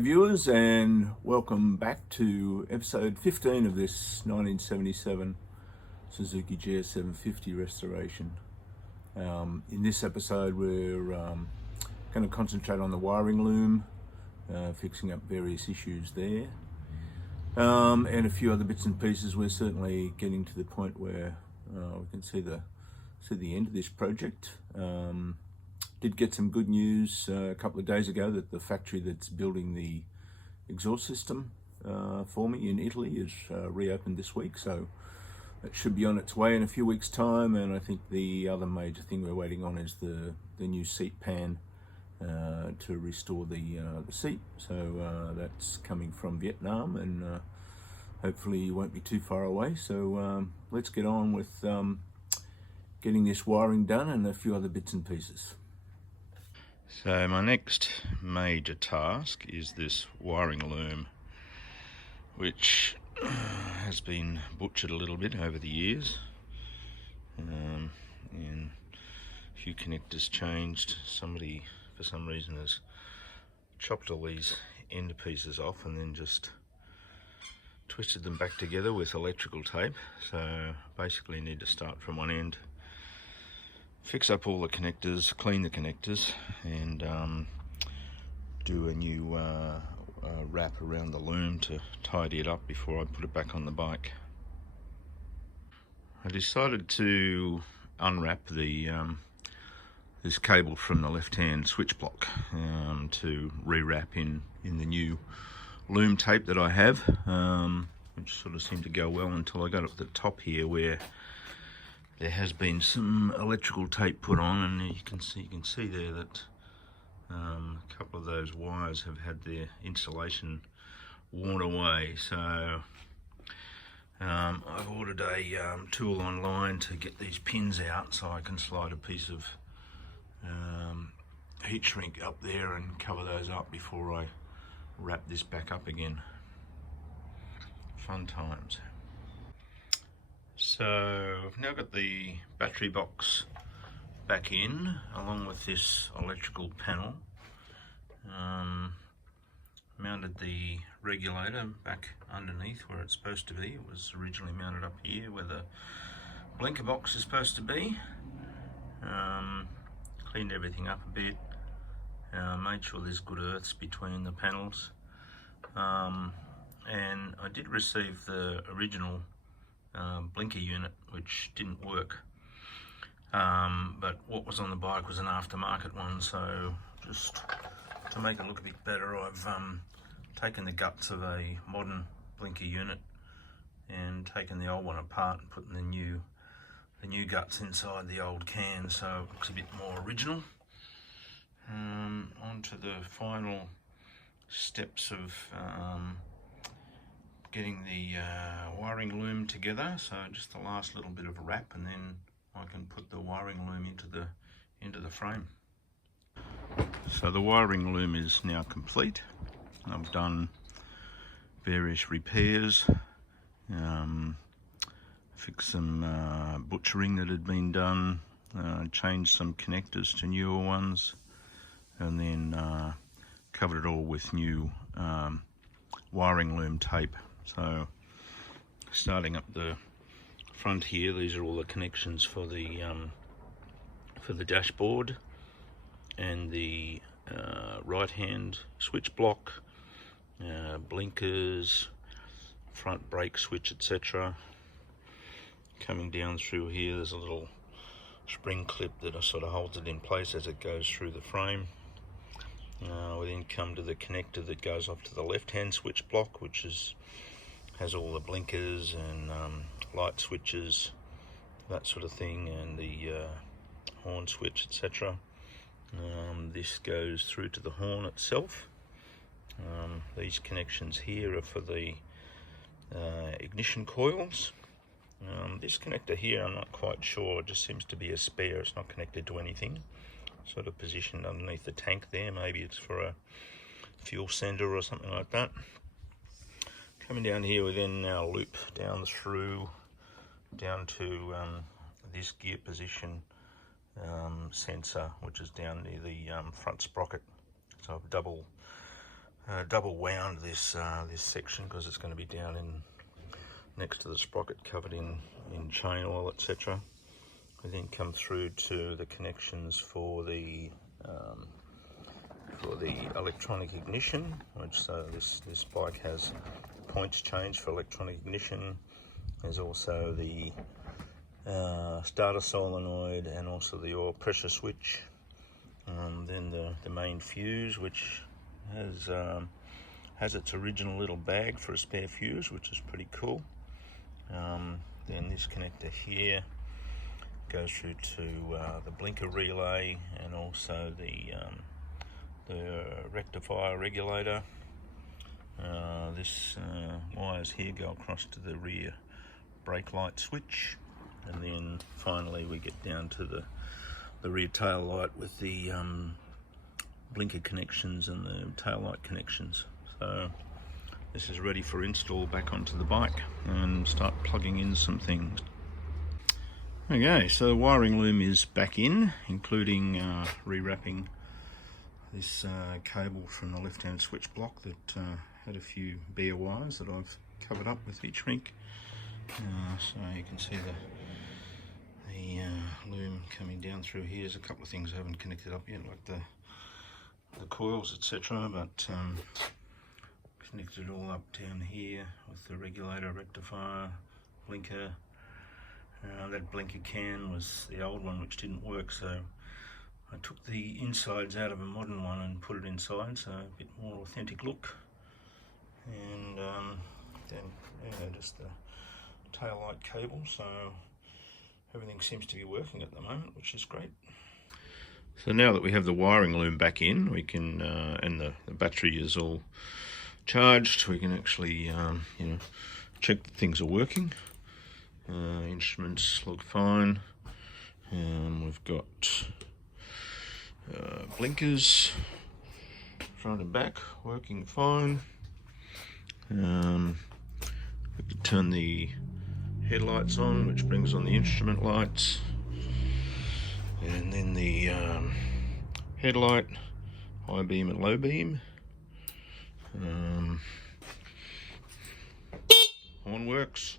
viewers, and welcome back to episode 15 of this 1977 Suzuki GS750 Restoration. In this episode we're going to concentrate on the wiring loom, fixing up various issues there, and a few other bits and pieces. We're certainly getting to the point where we can see the end of this project. Did get some good news a couple of days ago that the factory that's building the exhaust system for me in Italy is reopened this week, so that should be on its way in a few weeks' time. And I think the other major thing we're waiting on is the new seat pan to restore the seat. So that's coming from Vietnam, and hopefully you won't be too far away. So let's get on with getting this wiring done and a few other bits and pieces. So my next major task is this wiring loom, which has been butchered a little bit over the years, and a few connectors changed. Somebody for some reason has chopped all these end pieces off and then just twisted them back together with electrical tape. So basically you need to start from one end, fix up all the connectors, clean the connectors, and do a new wrap around the loom to tidy it up before I put it back on the bike. I decided to unwrap this cable from the left-hand switch block to rewrap in the new loom tape that I have, which sort of seemed to go well until I got up to the top here where there has been some electrical tape put on, and you can see there that a couple of those wires have had their insulation worn away. So I've ordered a tool online to get these pins out so I can slide a piece of heat shrink up there and cover those up before I wrap this back up again. Fun times. So I've now got the battery box back in along with this electrical panel. Mounted the regulator back underneath where it's supposed to be. It was originally mounted up here where the blinker box is supposed to be. Cleaned everything up a bit, made sure there's good earths between the panels, and I did receive the original blinker unit, which didn't work, but what was on the bike was an aftermarket one. So just to make it look a bit better, I've taken the guts of a modern blinker unit and taken the old one apart and putting the new guts inside the old can, so it looks a bit more original. On to the final steps of getting the wiring loom together. So just the last little bit of a wrap, and then I can put the wiring loom into the frame. So the wiring loom is now complete. I've done various repairs, fixed some butchering that had been done, changed some connectors to newer ones, and then covered it all with new wiring loom tape. So starting up the front here, these are all the connections for the dashboard and the right hand switch block, blinkers, front brake switch, etc. Coming down through here, there's a little spring clip that sort of holds it in place as it goes through the frame. We then come to the connector that goes off to the left hand switch block, which has all the blinkers and light switches, that sort of thing, and the horn switch, etc. This goes through to the horn itself. These connections here are for the ignition coils. This connector here, I'm not quite sure, it just seems to be a spare. It's not connected to anything, sort of positioned underneath the tank there. Maybe it's for a fuel sender or something like that. Coming down here, we then now loop down through down to this gear position sensor, which is down near the front sprocket. So I've double double wound this this section because it's going to be down in next to the sprocket, covered in chain oil, etc. We then come through to the connections for the electronic ignition, which this bike has points changed for electronic ignition. There's also the starter solenoid and also the oil pressure switch. Then the main fuse, which has its original little bag for a spare fuse, which is pretty cool. Then this connector here goes through to the blinker relay and also the rectifier regulator. This wires here go across to the rear brake light switch, and then finally we get down to the rear tail light with the blinker connections and the tail light connections. So this is ready for install back onto the bike and start plugging in some things. Okay, so the wiring loom is back in, including rewrapping this cable from the left-hand switch block that had a few bare wires that I've covered up with heat shrink. So you can see the loom coming down through here. There's a couple of things I haven't connected up yet, like the coils, etc. But connected it all up down here with the regulator, rectifier, blinker. That blinker can was the old one which didn't work, so I took the insides out of a modern one and put it inside, so a bit more authentic look. And then just the tail light cable, so everything seems to be working at the moment, which is great. So now that we have the wiring loom back in, we can and the battery is all charged, we can actually check that things are working. Instruments look fine. We've got blinkers front and back working fine. We can turn the headlights on, which brings on the instrument lights, and then the headlight, high beam and low beam. Horn works.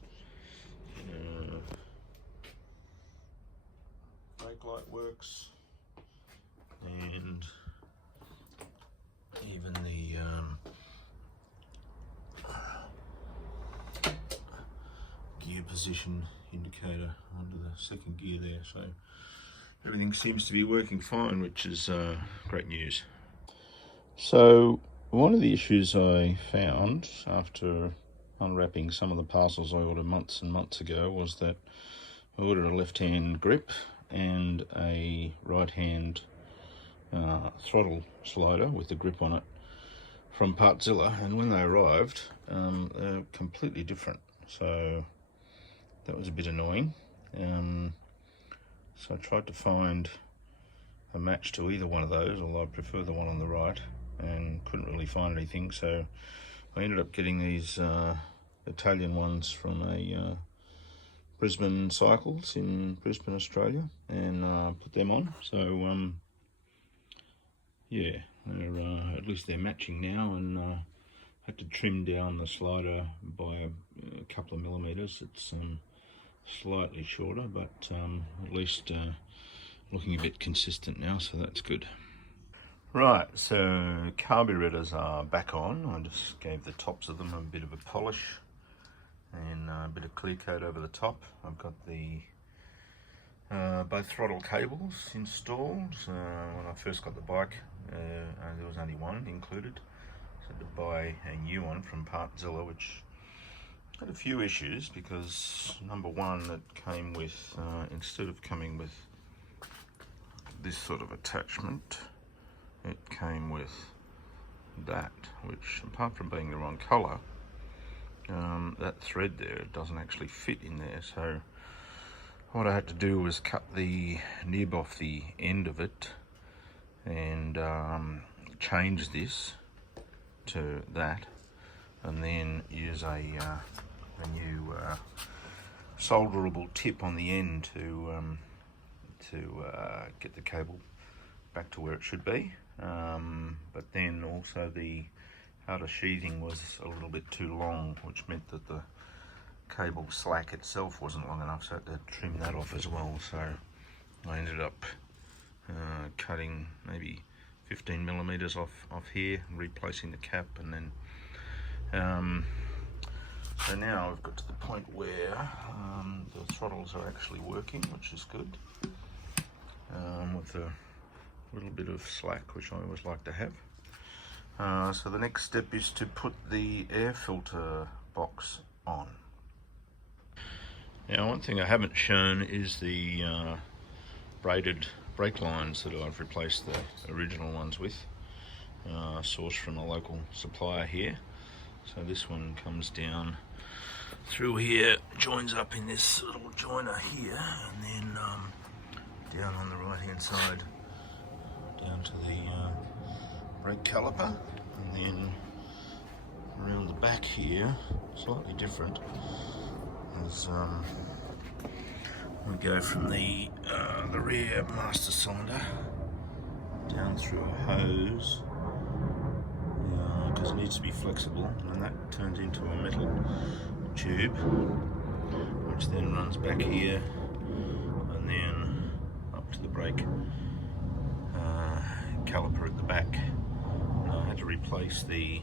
Brake light works, and even the gear position indicator under the second gear there. So everything seems to be working fine, which is great news. So one of the issues I found after unwrapping some of the parcels I ordered months and months ago was that I ordered a left-hand grip and a right-hand throttle slider with the grip on it from Partzilla, and when they arrived they're completely different, so that was a bit annoying. So I tried to find a match to either one of those, although I prefer the one on the right, and couldn't really find anything, so I ended up getting these Italian ones from a Brisbane Cycles in Brisbane, Australia, and put them on. So yeah, they're, at least they're matching now, and had to trim down the slider by a couple of millimeters. It's slightly shorter, but at least looking a bit consistent now, so that's good. Right, so carburetors are back on. I just gave the tops of them a bit of a polish and a bit of clear coat over the top. I've got the both throttle cables installed. When I first got the bike, there was only one included, so I had to buy a new one from Partzilla, which had a few issues because number one, it came with instead of coming with this sort of attachment, it came with that, which apart from being the wrong colour, that thread there doesn't actually fit in there. So what I had to do was cut the nib off the end of it and change this to that, and then use a new solderable tip on the end to get the cable back to where it should be. But then also the outer sheathing was a little bit too long, which meant that the cable slack itself wasn't long enough, so I had to trim that off as well. So I ended up cutting maybe 15 millimeters off here, replacing the cap, and then so now I've got to the point where the throttles are actually working, which is good, with a little bit of slack, which I always like to have. So the next step is to put the air filter box on. Now, one thing I haven't shown is the braided brake lines that I've replaced the original ones with, sourced from a local supplier here. So this one comes down through here, joins up in this little joiner here, and then down on the right hand side down to the brake caliper, and then around the back here, slightly different, as we go from the rear master cylinder down through a hose, because it needs to be flexible, and that turns into a metal tube, which then runs back here and then up to the brake caliper at the back. And I had to replace the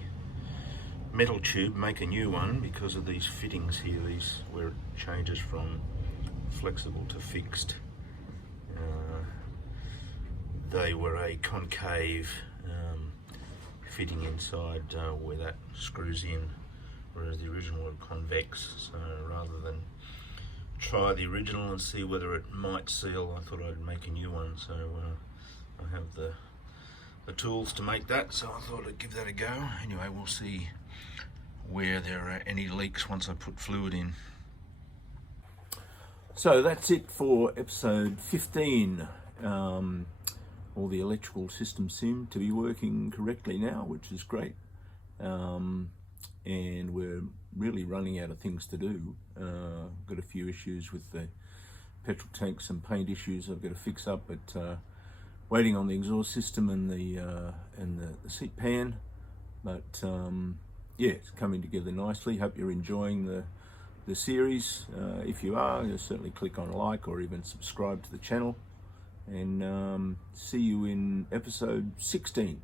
metal tube, make a new one, because of these fittings here, these where it changes from flexible to fixed. They were a concave fitting inside where that screws in, whereas the original were convex. So rather than try the original and see whether it might seal, I thought I'd make a new one. So I have the tools to make that, so I thought I'd give that a go. Anyway, we'll see where there are any leaks once I put fluid in. So that's it for episode 15. All the electrical systems seem to be working correctly now, which is great. And we're really running out of things to do. Got a few issues with the petrol tanks and paint issues I've got to fix up, but waiting on the exhaust system and the seat pan. But yeah, it's coming together nicely. Hope you're enjoying the series. If you are, you'll certainly click on like or even subscribe to the channel. And see you in episode 16.